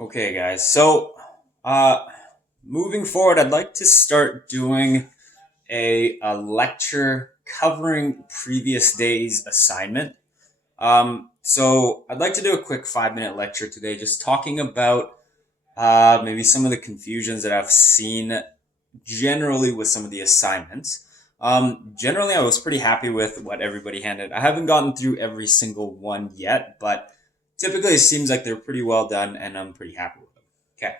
Okay, guys. Uh, moving forward, I'd like to start doing a lecture covering previous day's assignment. So I'd like to do a quick 5 minute lecture today, just talking about maybe some of the confusions that I've seen generally with some of the assignments. Generally, I was pretty happy with what everybody handed. I haven't gotten through every single one yet, but typically it seems like they're pretty well done, and I'm pretty happy with them. Okay.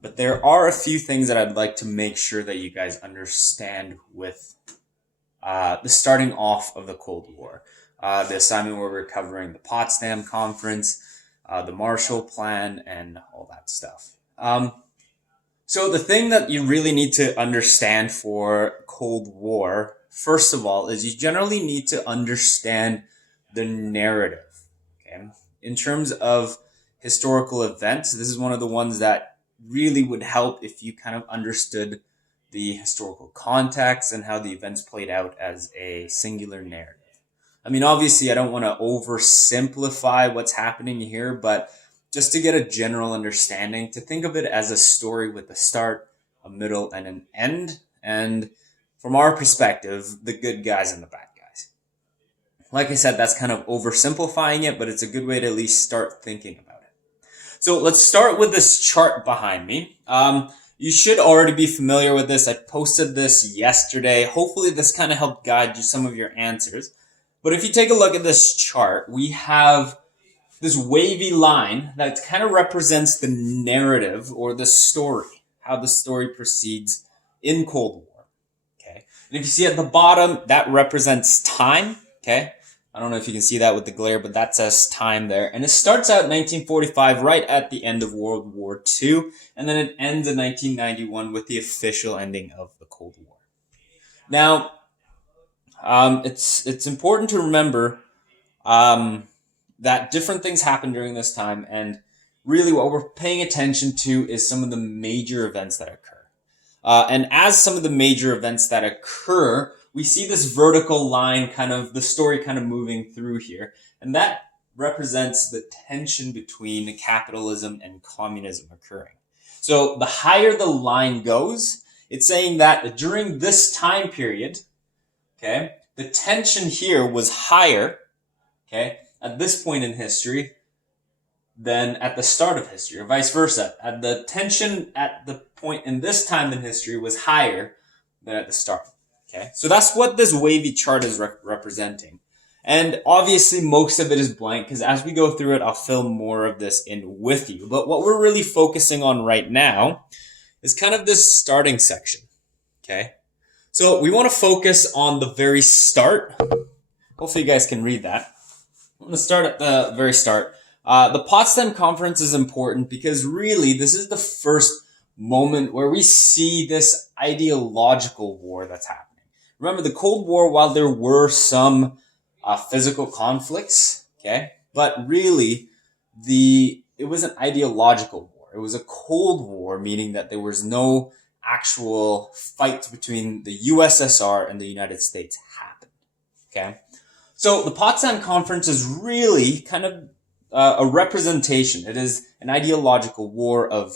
But there are a few things that I'd like to make sure that you guys understand with the starting off of the Cold War. The assignment where we're covering the Potsdam Conference, the Marshall Plan, and all that stuff. So the thing that you really need to understand for Cold War, first of all, is you generally need to understand the narrative. Okay, in terms of historical events, this is one of the ones that really would help if you kind of understood the historical context and how the events played out as a singular narrative. I mean, obviously, I don't want to oversimplify what's happening here, but just to get a general understanding, to think of it as a story with a start, a middle, and an end. And from our perspective, the good guys and the bad guys. Like I said, that's kind of oversimplifying it, but it's a good way to at least start thinking about it. So let's start with this chart behind me. You should already be familiar with this. I posted this yesterday. Hopefully this kind of helped guide you some of your answers. But if you take a look at this chart, we have this wavy line that kind of represents the narrative or the story, how the story proceeds in Cold War. Okay. And if you see at the bottom, that represents time. Okay. I don't know if you can see that with the glare, but that says time there. And it starts out in 1945, right at the end of World War II. And then it ends in 1991 with the official ending of the Cold War. Now, it's important to remember that different things happen during this time, and really what we're paying attention to is some of the major events that occur. And as some of the major events that occur, we see this vertical line, kind of the story kind of moving through here, and that represents the tension between capitalism and communism occurring. So the higher the line goes, it's saying that during this time period, okay, the tension here was higher, okay, at this point in history than at the start of history, or vice versa. At the tension at the point in this time in history was higher than at the start. Okay, so that's what this wavy chart is representing. And obviously most of it is blank because as we go through it, I'll fill more of this in with you. But what we're really focusing on right now is kind of this starting section. Okay, so we want to focus on the very start. Hopefully you guys can read that. I'm going to start at the very start. The Potsdam Conference is important because really this is the first moment where we see this ideological war that's happening. Remember, the Cold War, while there were some physical conflicts, okay, but really it was an ideological war. It was a Cold War, meaning that there was no actual fight between the USSR and the United States happened. Okay, so the Potsdam Conference is really kind of a representation. It is an ideological war of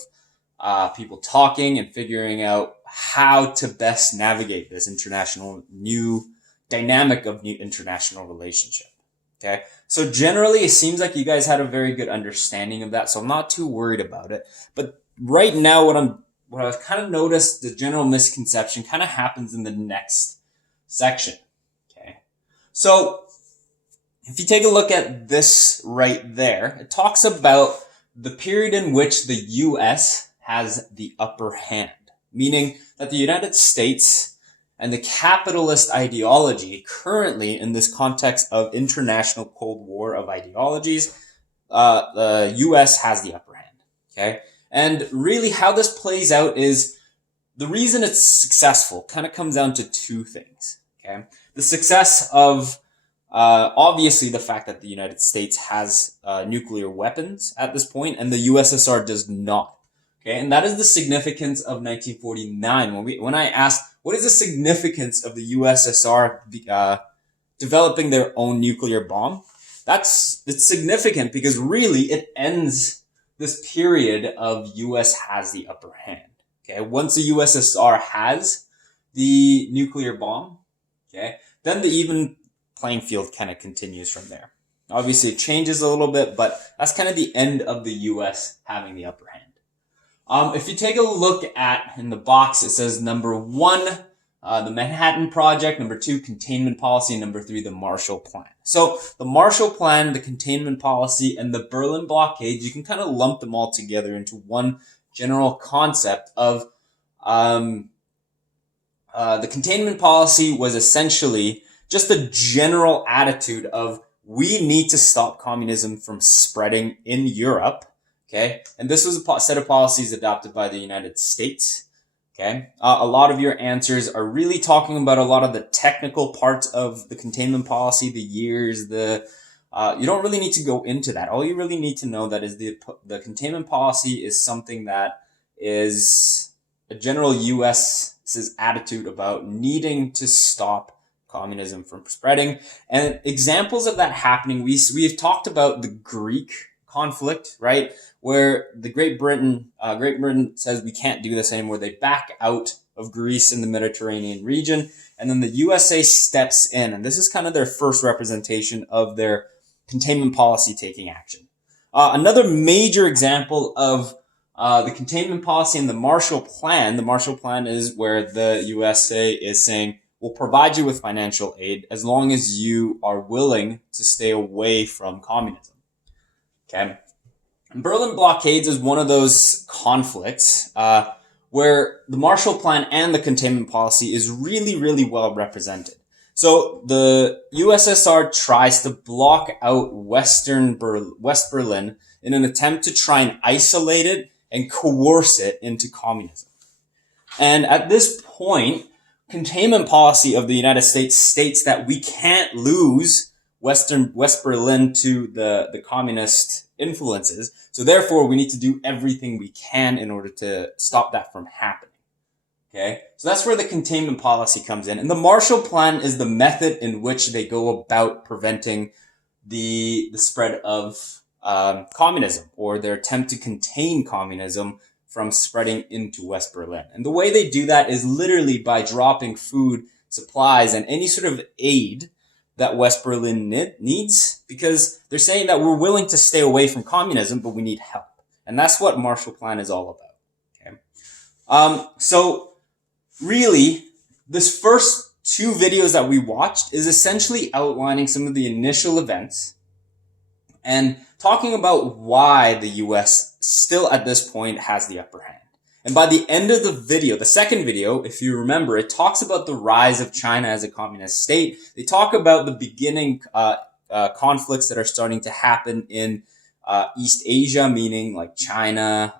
people talking and figuring out how to best navigate this international new dynamic of new international relationship. Okay, so generally it seems like you guys had a very good understanding of that, so I'm not too worried about it. But right now, what I've kind of noticed, the general misconception kind of happens in the next section. Okay, so if you take a look at this right there, it talks about the period in which the U.S. has the upper hand, meaning that the United States and the capitalist ideology currently in this context of international Cold War of ideologies, the U.S. has the upper hand. Okay, and really how this plays out is the reason it's successful kind of comes down to two things. Okay, the success of obviously the fact that the United States has nuclear weapons at this point and the USSR does not. Okay, and that is the significance of 1949. When I asked what is the significance of the USSR developing their own nuclear bomb, it's significant because really it ends this period of US has the upper hand. Okay, once the USSR has the nuclear bomb, okay, then the even playing field kind of continues from there. Obviously, it changes a little bit, but that's kind of the end of the US having the upper hand. If you take a look at, in the box, it says number 1, the Manhattan Project, number 2, containment policy, and number 3, the Marshall Plan. So the Marshall Plan, the containment policy, and the Berlin blockade, you can kind of lump them all together into one general concept of the containment policy was essentially just a general attitude of we need to stop communism from spreading in Europe. Okay, and this was a set of policies adopted by the United States. Okay, a lot of your answers are really talking about a lot of the technical parts of the containment policy, the years, you don't really need to go into that. All you really need to know that is the containment policy is something that is a general U.S.'s attitude about needing to stop communism from spreading. And examples of that happening, we've talked about the Greek conflict, right? Where the Great Britain says we can't do this anymore. They back out of Greece in the Mediterranean region. And then the USA steps in. And this is kind of their first representation of their containment policy taking action. Another major example of the containment policy and the Marshall Plan is where the USA is saying, we'll provide you with financial aid as long as you are willing to stay away from communism. Okay. Berlin blockades is one of those conflicts where the Marshall Plan and the containment policy is really, really well represented. So the USSR tries to block out West Berlin in an attempt to try and isolate it and coerce it into communism. And at this point, containment policy of the United States states that we can't lose West Berlin to the communist influences. So therefore, we need to do everything we can in order to stop that from happening. Okay, so that's where the containment policy comes in. And the Marshall Plan is the method in which they go about preventing the spread of communism, or their attempt to contain communism from spreading into West Berlin. And the way they do that is literally by dropping food, supplies, and any sort of aid that West Berlin needs, because they're saying that we're willing to stay away from communism, but we need help. And that's what Marshall Plan is all about. Okay. So really, this first 2 videos that we watched is essentially outlining some of the initial events and talking about why the US still at this point has the upper hand. And by the end of the video, the second video, if you remember, it talks about the rise of China as a communist state. They talk about the beginning conflicts that are starting to happen in East Asia, meaning like China,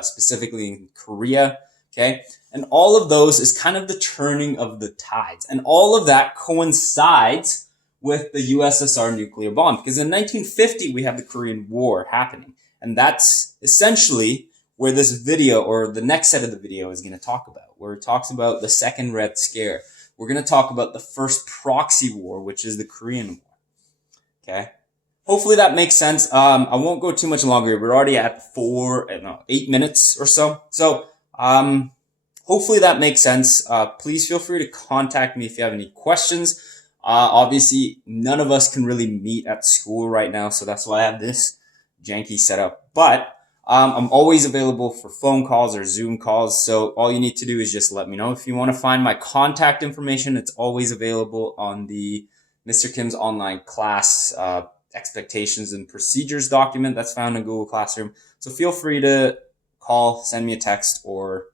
specifically in Korea. Okay. And all of those is kind of the turning of the tides. And all of that coincides with the USSR nuclear bomb. Because in 1950, we have the Korean War happening. And that's essentially where this video, or the next set of the video, is going to talk about, where it talks about the Second Red Scare. We're going to talk about the first proxy war, which is the Korean War. Okay. Hopefully that makes sense. I won't go too much longer. We're already at 8 minutes or so. So, hopefully that makes sense. Please feel free to contact me if you have any questions. Obviously, none of us can really meet at school right now, so that's why I have this janky setup. But I'm always available for phone calls or Zoom calls, so all you need to do is just let me know. If you want to find my contact information, it's always available on the Mr. Kim's online class expectations and procedures document that's found in Google Classroom. So feel free to call, send me a text, or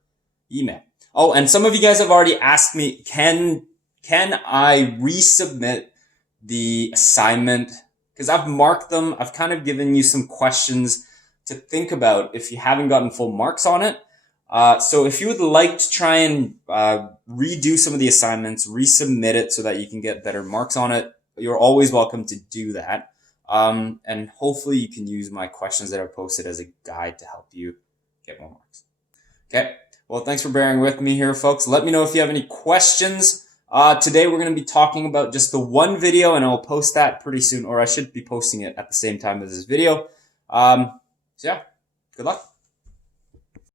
email. Oh, and some of you guys have already asked me, can I resubmit the assignment? Because I've marked them. I've kind of given you some questions to think about if you haven't gotten full marks on it. So if you would like to try and redo some of the assignments, resubmit it so that you can get better marks on it, you're always welcome to do that. And hopefully you can use my questions that I've posted as a guide to help you get more marks. Okay. Well, thanks for bearing with me here, folks. Let me know if you have any questions. Today we're going to be talking about just the one video, and I'll post that pretty soon, or I should be posting it at the same time as this video. So yeah, Good luck.